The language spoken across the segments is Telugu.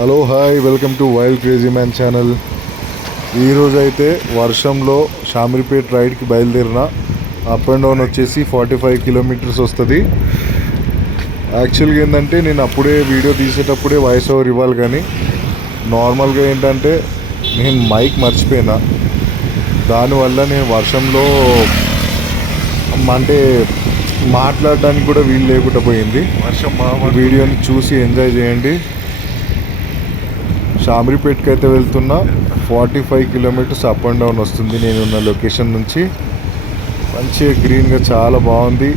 Hello hi welcome to wild crazy man channel. ఈరోజు అయితే వర్షంలో షామీర్పేట్ రైడ్కి బయలుదేరిన. అప్ అండ్ డౌన్ వచ్చేసి 45 కిలోమీటర్స్ వస్తుంది. యాక్చువల్గా ఏంటంటే నేను అప్పుడే వీడియో తీసేటప్పుడే వాయిస్ ఓవర్ ఇవ్వాలి, కానీ నార్మల్గా ఏంటంటే నేను మైక్ మర్చిపోయినా. దానివల్ల నేను వర్షంలో అంటే మాట్లాడడానికి కూడా వీలు లేకుండా పోయింది. వీడియోని చూసి ఎంజాయ్ చేయండి. షామీర్పేట్కి అయితే వెళ్తున్నా. 45 కిలోమీటర్స్ అప్ అండ్ డౌన్ వస్తుంది నేనున్న లొకేషన్ నుంచి. మంచిగా గ్రీన్గా చాలా బాగుంది.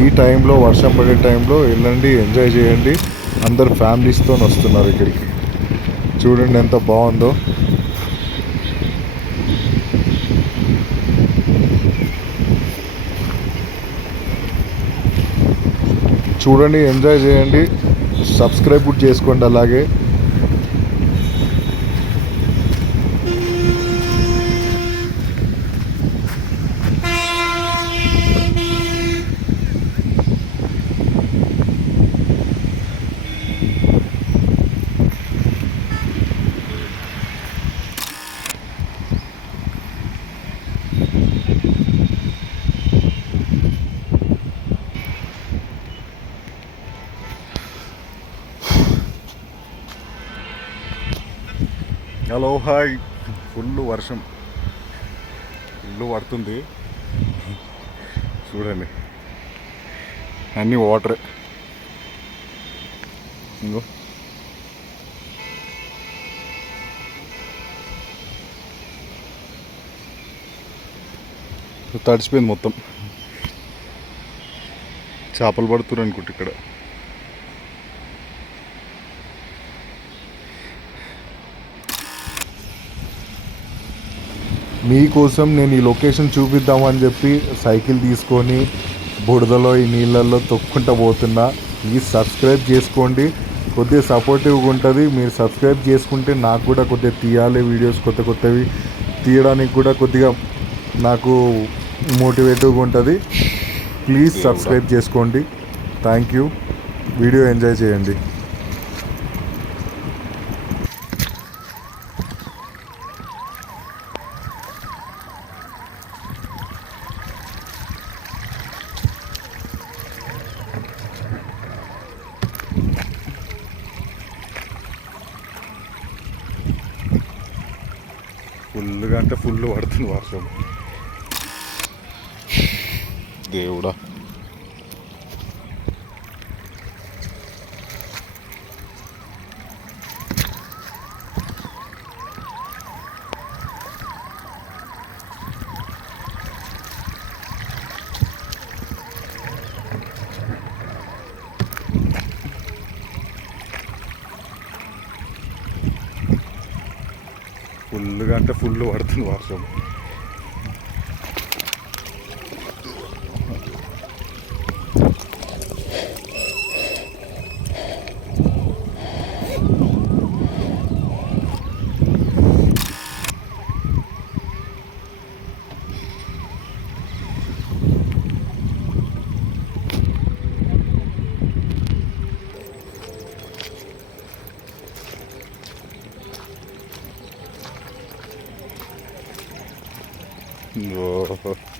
ఈ టైంలో వర్షం పడే టైంలో వెళ్ళండి, ఎంజాయ్ చేయండి. అందరు ఫ్యామిలీస్తో వస్తున్నారు ఇక్కడికి. చూడండి ఎంత బాగుందో. చూడండి, ఎంజాయ్ చేయండి. సబ్స్క్రైబ్ కూడా చేసుకోండి. అలాగే హలో హాయ్. ఫుల్ వర్షం పడుతుంది. చూడండి అన్నీ వాటరే. ఇంకో తడిచిపోయింది మొత్తం. చేపలు పడుతున్నారు అనుకుంటే ఇక్కడ. మీకోసం నేను ఈ లొకేషన్ చూపిద్దామని చెప్పి సైకిల్ తీసుకొని బుడదలో ఈ నీళ్ళల్లో తొక్కుంటూ పోతున్నా. ప్లీజ్ సబ్స్క్రైబ్ చేసుకోండి. కొద్దిగా సపోర్టివ్గా ఉంటుంది. మీరు సబ్స్క్రైబ్ చేసుకుంటే నాకు కూడా కొద్దిగా తీయాలి వీడియోస్, కొత్తవి తీయడానికి కూడా కొద్దిగా నాకు మోటివేటివ్గా ఉంటుంది. ప్లీజ్ సబ్స్క్రైబ్ చేసుకోండి. Thank you. వీడియో ఎంజాయ్ చేయండి. ఫుల్గా అంటే ఫుల్ పడుతుంది వర్షం. దేవుడా, ఫుల్గా అంటే ఫుల్ పడుతుంది వర్షం. No.